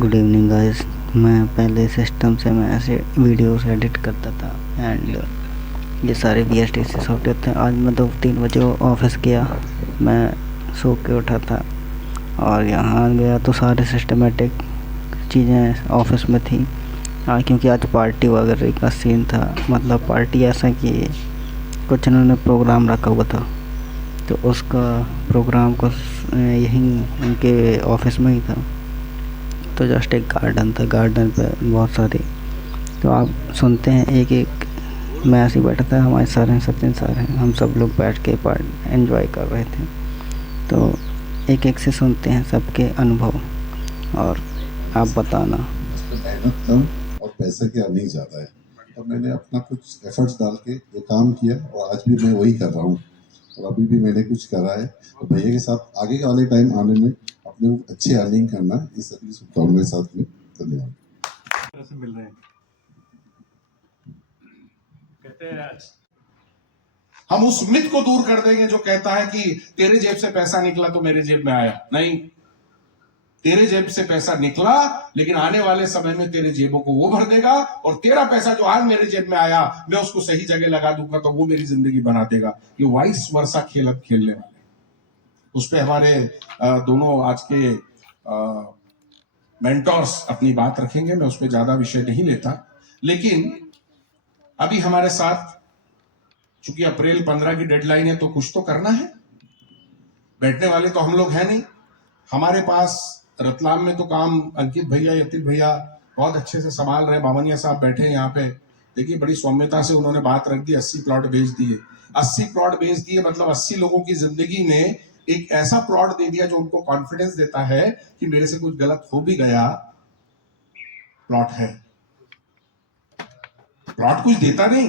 Good evening guys. मैं पहले system से मैं ऐसे वीडियोस एडिट करता था एंड ये सारे VSTC सॉफ्टवेयर थे। आज मैं 2-3 बजे ऑफिस गया, मैं सो के उठा था और यहाँ गया तो सारे सिस्टमेटिक चीज़ें ऑफिस में थी। क्योंकि आज पार्टी वगैरह का सीन था, मतलब पार्टी ऐसा कि कुछ इन्होंने प्रोग्राम रखा हुआ था, तो उसका प्रोग्राम को यहीं उनके ऑफिस में ही था। तो जस्ट एक गार्डन था, गार्डन पे बहुत सारी, तो आप सुनते हैं एक एक। मैं ऐसे ही बैठा था, हमारे सर हैं, सचिन सर हैं, हम सब लोग बैठ के पार्ट एंजॉय कर रहे थे। तो एक एक से सुनते हैं सबके अनुभव, और आप बताना। इसमें मेहनत कम और पैसे की अर्निंग ज़्यादा है। तो मैंने अपना कुछ एफर्ट्स डाल के ये काम किया और आज भी मैं वही कर रहा हूँ और अभी भी मैंने कुछ करा है। तो भैया के साथ आगे वाले टाइम आने में अपने को अच्छी अर्निंग करना, ये सभी शुभकामनाएं साथ में। धन्यवाद। मिल रहे हैं कहते हैं हम उस मिथ को दूर कर देंगे जो कहता है कि तेरे जेब से पैसा निकला तो मेरे जेब में आया। नहीं, तेरे जेब से पैसा निकला, लेकिन आने वाले समय में तेरे जेबों को वो भर देगा, और तेरा पैसा जो आज मेरे जेब में आया मैं उसको सही जगह लगा दूंगा तो वो मेरी जिंदगी बना देगा। ये वाइस वर्षा खेल अब खेलने वाले, उस पर हमारे दोनों आज के मेंटोर्स अपनी बात रखेंगे। मैं उस पर ज्यादा विषय नहीं लेता, लेकिन अभी हमारे साथ चूंकि अप्रैल 15 की डेडलाइन है तो कुछ तो करना है। बैठने वाले तो हम लोग हैं नहीं। हमारे पास रतलाम में तो काम अंकित भैया, यतिन भैया बहुत अच्छे से संभाल रहे। बामनिया साहब बैठे हैं यहाँ पे, देखिए बड़ी सौम्यता से उन्होंने बात रख दी। 80 प्लॉट बेच दिए, 80 प्लॉट बेच दिए, मतलब 80 लोगों की जिंदगी में एक ऐसा प्लॉट दे दिया जो उनको कॉन्फिडेंस देता है कि मेरे से कुछ गलत हो भी गया, प्लॉट है। प्लॉट कुछ देता नहीं।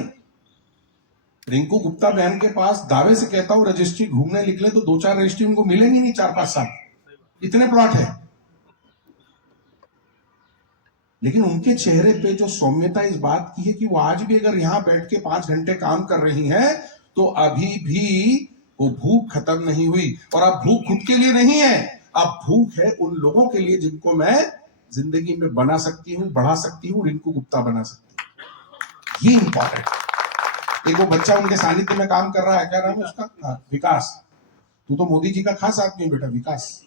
रिंकू गुप्ता बहन के पास दावे से कहता हूं, रजिस्ट्री घूमने निकले तो 2-4 रजिस्ट्री उनको मिलेंगी नहीं 4-5 साल, इतने प्लॉट है। लेकिन उनके चेहरे पे जो सौम्यता इस बात की है कि वो आज भी अगर यहां बैठ के 5 घंटे काम कर रही हैं तो अभी भी वो भूख खत्म नहीं हुई। और अब भूख खुद के लिए नहीं है, अब भूख है उन लोगों के लिए जिनको मैं जिंदगी में बना सकती हूं, बढ़ा सकती हूं, रिंकू गुप्ता बना सकती हूं। ये इंपॉर्टेंट। एक वो बच्चा उनके सानिध्य में काम कर रहा है, क्या नाम है उसका? विकास। तू तो मोदी जी का खास आदमी है बेटा, विकास।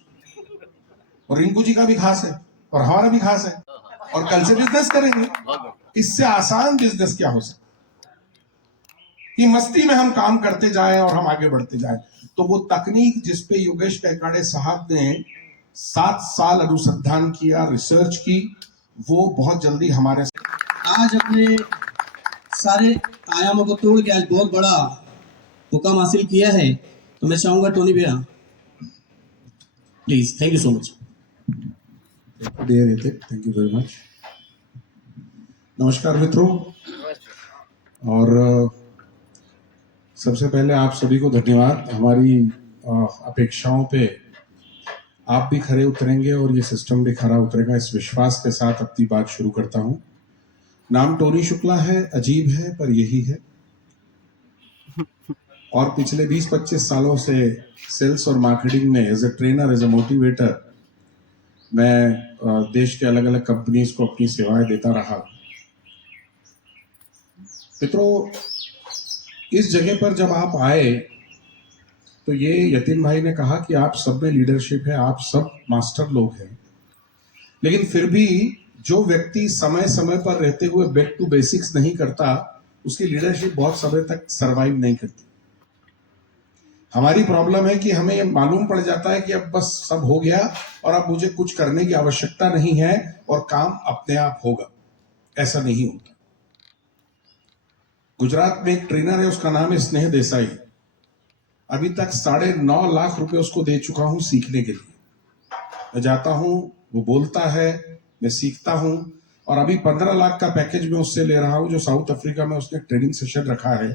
और रिंकू जी का भी खास है और हमारा भी खास है, और कल से बिजनेस करेंगे। इससे आसान बिजनेस क्या हो सकता कि मस्ती में हम काम करते जाएं और हम आगे बढ़ते जाएं। तो वो तकनीक जिसपे योगेश कैकाड़े साहब ने 7 साल अनुसंधान किया, रिसर्च की, वो बहुत जल्दी हमारे आज अपने सारे आयामों को तोड़ के आज बहुत बड़ा मुकाम हासिल किया है। तो मैं चाहूंगा टोनी भैया please. Thank you so much. Thank you very much. नमस्कार मित्रों, और सबसे पहले आप सभी को धन्यवाद। हमारी अपेक्षाओं पे आप भी खरे उतरेंगे और ये सिस्टम भी खरा उतरेगा, इस विश्वास के साथ अपनी बात शुरू करता हूं। नाम टोनी शुक्ला है, अजीब है पर यही है। और पिछले 20-25 सालों से सेल्स और मार्केटिंग में as a trainer, as a motivator, मैं देश के अलग अलग कंपनीज को अपनी सेवाएं देता रहा। मित्रों, इस जगह पर जब आप आए तो ये यतिन भाई ने कहा कि आप सब में लीडरशिप है, आप सब मास्टर लोग हैं, लेकिन फिर भी जो व्यक्ति समय समय पर रहते हुए बैक टू बेसिक्स नहीं करता, उसकी लीडरशिप बहुत समय तक सरवाइव नहीं करती। हमारी प्रॉब्लम है कि हमें ये मालूम पड़ जाता है कि अब बस सब हो गया और अब मुझे कुछ करने की आवश्यकता नहीं है और काम अपने आप होगा। ऐसा नहीं होता। गुजरात में एक ट्रेनर है, उसका नाम है स्नेह देसाई। अभी तक 9.5 लाख रुपए उसको दे चुका हूं सीखने के लिए। मैं जाता हूं, वो बोलता है, मैं सीखता हूं, और अभी 15 लाख का पैकेज में उससे ले रहा हूं, जो साउथ अफ्रीका में उसने ट्रेनिंग सेशन रखा है।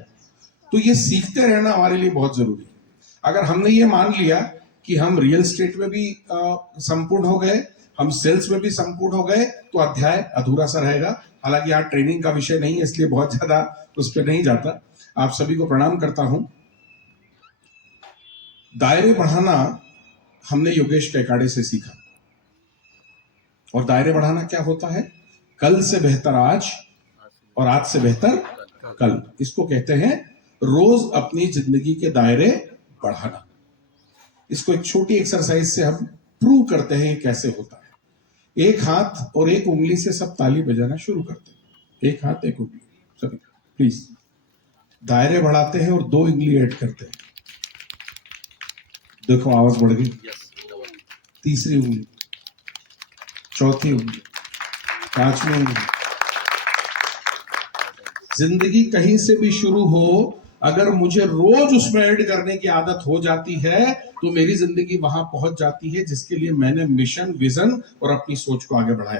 तो ये सीखते रहना हमारे लिए बहुत जरूरी है। अगर हमने ये मान लिया कि हम रियल स्टेट में भी संपूर्ण हो गए, हम सेल्स में भी संपूर्ण हो गए, तो अध्याय अधूरा सा रहेगा। हालांकि आज ट्रेनिंग का विषय नहीं है, इसलिए बहुत ज्यादा उस पर नहीं जाता। आप सभी को प्रणाम करता हूं। दायरे बढ़ाना हमने योगेश कैकाड़े से सीखा। और दायरे बढ़ाना क्या होता है? कल से बेहतर आज और आज से बेहतर कल। इसको कहते हैं रोज अपनी जिंदगी के दायरे बढ़ाना। इसको एक छोटी एक्सरसाइज से हम प्रूव करते हैं ये कैसे होता है। एक हाथ और एक उंगली से सब ताली बजाना शुरू करते हैं। एक हाथ एक उंगली, सभी प्लीज। दायरे बढ़ाते हैं और 2 उंगली ऐड करते हैं। देखो आवाज बढ़ गई। तीसरी उंगली, चौथी उंगली, 5वीं उंगली। जिंदगी कहीं से भी शुरू हो, अगर मुझे रोज उसमें ऐड करने की आदत हो जाती है तो मेरी जिंदगी वहां पहुंच जाती है जिसके लिए मैंने मिशन, विजन और अपनी सोच को आगे बढ़ाया।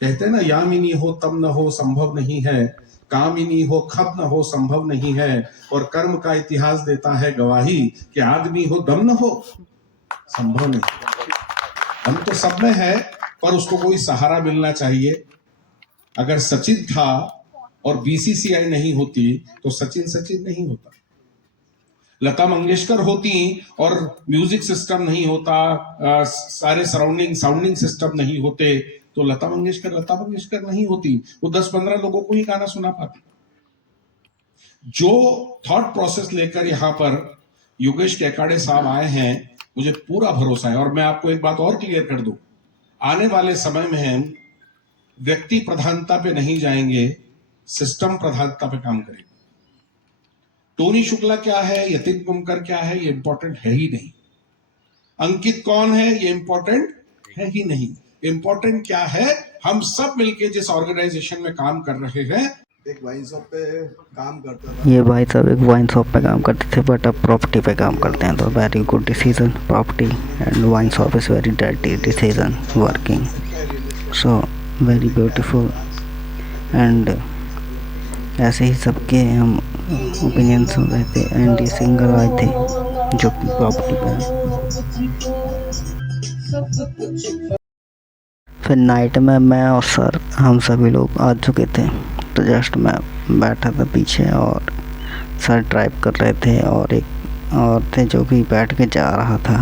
कहते हैं ना, यामिनी हो तब न हो संभव नहीं है, कामिनी हो खब न हो संभव नहीं है, और कर्म का इतिहास देता है गवाही कि आदमी हो दम न हो संभव नहीं। दम तो सब में है, पर उसको कोई सहारा मिलना चाहिए। अगर सचिन था और बीसीसीआई नहीं होती तो सचिन सचिन नहीं होता। लता मंगेशकर होती और म्यूजिक सिस्टम नहीं होता, सारे साउंडिंग सिस्टम नहीं होते तो लता मंगेशकर नहीं होती। वो 10-15 लोगों को ही गाना सुना पाती। जो थॉट प्रोसेस लेकर यहां पर योगेश कैकाड़े साहब आए हैं, मुझे पूरा भरोसा है। और मैं आपको एक बात और क्लियर कर दूं, आने वाले समय में हम व्यक्ति प्रधानता पे नहीं जाएंगे, सिस्टम प्रधानता पे काम करेंगे। टोनी शुक्ला क्या है, यतीन कुमकर क्या है, ये इंपॉर्टेंट है ही नहीं। अंकित कौन है, ये इंपॉर्टेंट है ही नहीं। इंपॉर्टेंट क्या है, हम सब मिलके जिस ऑर्गेनाइजेशन में काम कर रहे हैं। एक वाइन शॉप पे काम करता था। ये भाई साहब एक वाइन शॉप पे काम करते थे, बट अब प्रॉपर्टी पे काम करते हैं। तो very good decision. Property and wine shop is very dirty decision working, so very beautiful. And ऐसे ही सबके हम ओपिनियन सुन रहे थे। एंड ये सिंगर आए थे जो प्रॉपर्टी पे हैं। फिर नाइट में मैं और सर हम सभी लोग आ चुके थे, तो जस्ट मैं बैठा था पीछे और सर ड्राइव कर रहे थे, और एक और थे जो कि बैठ के जा रहा था,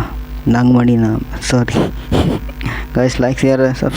नागमणि नाम, सॉरी गाइस, लाइक शेयर सब